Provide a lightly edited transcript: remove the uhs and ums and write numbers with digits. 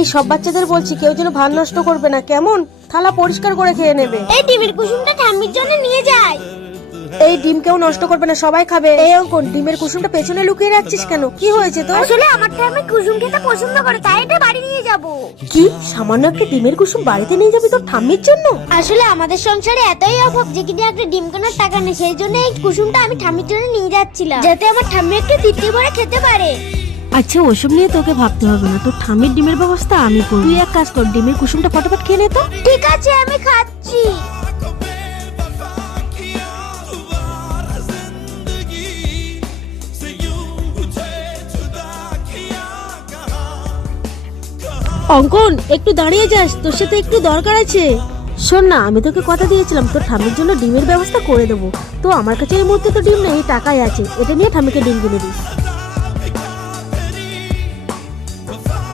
এই সব বাচ্চাদের বলছি কেউ যেন ভাত নষ্ট করবে না, কেমন? থালা পরিষ্কার করে খেয়ে নেবে। এই ডিমের কুসুমটা ঠাম্মির জন্য নিয়ে যাই। এই ডিম কেউ নষ্ট করবে না, সবাই খাবে। এই অঙ্কন, ডিমের কুসুমটা পেছনে লুকিয়ে রাখছিস কেন? কি হয়েছে তোর? আসলে আমার ঠাম্মি কুসুম খেতে পছন্দ করে, তাই এটা বাড়ি নিয়ে যাব। কি সামান্য একটা ডিমের কুসুম বাড়িতে নিয়ে যাবি তোর ঠাম্মির জন্য? আসলে আমাদের সংসারে এতই অভাব যে কিনা একটা ডিম কেনার টাকা নেই, সেই জন্য এই কুসুমটা আমি ঠাম্মির জন্য নিয়ে যাচ্ছিলাম, যাতে আমার ঠাম্মি একটু তৃপ্তি ভরে খেতে পারে। আচ্ছা, ওসব নিয়ে তোকে ভাবতে হবে না, তোর ঠাম্মির ডিমের ব্যবস্থা আমি করব। তুই এক কাজ কর, ডিমের কুসুমটা ফটাফট খেয়ে নে তো। ঠিক আছে, আমি খাচ্ছি। অঙ্কন, একটু দাঁড়িয়ে যাস, তোর সাথে একটু দরকার আছে। শোন না, আমি তোকে কথা দিয়েছিলাম তোর ঠাম্মির জন্য ডিমের ব্যবস্থা করে দেবো। তো আমার কাছে এই মুহূর্তে তো ডিম নেই, টাকাই আছে, এটা নিয়ে ঠাম্মিকে ডিম কিনে দিই।